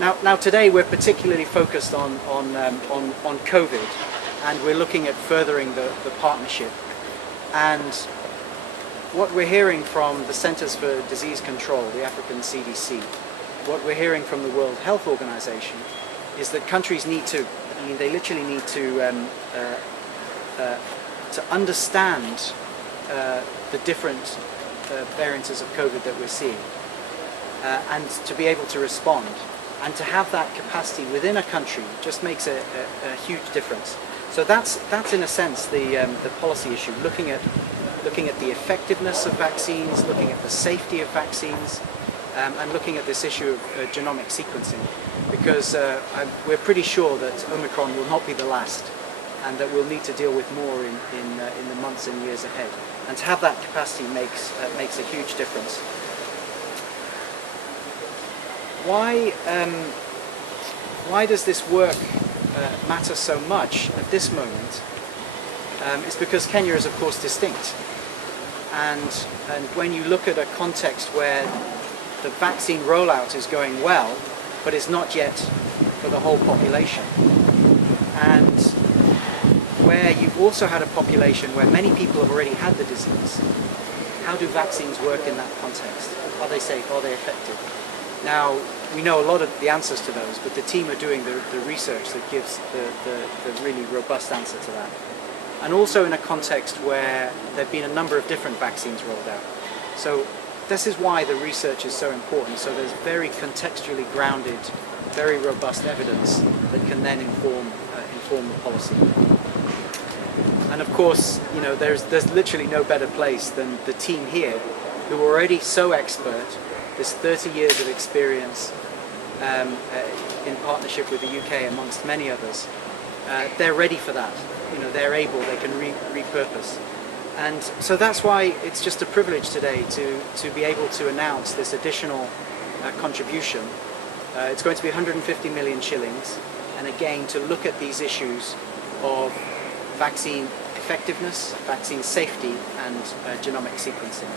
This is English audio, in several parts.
Now today we're particularly focused on COVID, and we're looking at furthering the partnership. And what we're hearing from the Centers for Disease Control, the African CDC, what we're hearing from the World Health Organization is that countries need to, they literally need to understand the different variants of COVID that we're seeing, and to be able to respond. And to have that capacity within a country just makes a huge difference. So that's in a sense the policy issue, looking at the effectiveness of vaccines, looking at the safety of vaccines, and looking at this issue of genomic sequencing, because we're pretty sure that Omicron will not be the last, and that we'll need to deal with more in the months and years ahead. And to have that capacity makes a huge difference. Why does this work matter so much at this moment? It's because Kenya is of course distinct, and when you look at a context where the vaccine rollout is going well, but it's not yet for the whole population, and where you've also had a population where many people have already had the disease, how do vaccines work in that context? Are they safe? Are they effective? Now, we know a lot of the answers to those, but the team are doing the research that gives the really robust answer to that. And also in a context where there have been a number of different vaccines rolled out. So this is why the research is so important. So there's very contextually grounded, very robust evidence that can then inform the policy. And of course, you know, there's literally no better place than the team here, who are already so expert. There's 30 years of experience in partnership with the UK, amongst many others. They're ready for that. You know, they're able, they can repurpose. And so that's why it's just a privilege today to be able to announce this additional contribution. It's going to be 150 million shillings, and again, to look at these issues of vaccine effectiveness, vaccine safety, and genomic sequencing.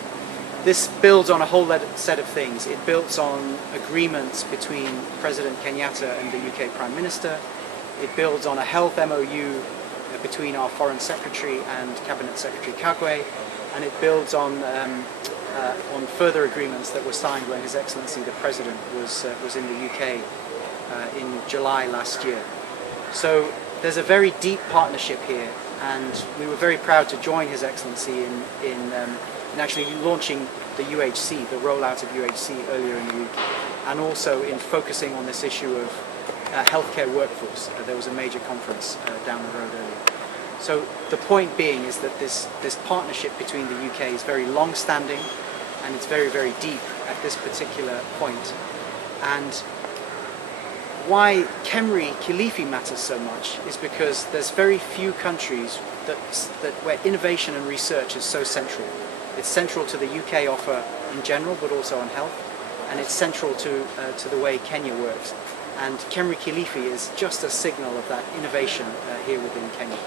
This builds on a whole set of things. It builds on agreements between President Kenyatta and the UK Prime Minister. It builds on a health MOU between our Foreign Secretary and Cabinet Secretary Kagwe, and it builds on further agreements that were signed when His Excellency the President was in the UK in July last year. So there's a very deep partnership here, and we were very proud to join His Excellency in actually launching the UHC, the rollout of UHC earlier in the week, and also in focusing on this issue of healthcare workforce. There was a major conference down the road earlier. So the point being is that this partnership between the UK is very long-standing, and it's very, very deep at this particular point. And why Kemri Kilifi matters so much is because there's very few countries where innovation and research is so central. It's central to the UK offer in general, but also on health, and it's central to the way Kenya works. And Kemri Kilifi is just a signal of that innovation here within Kenya.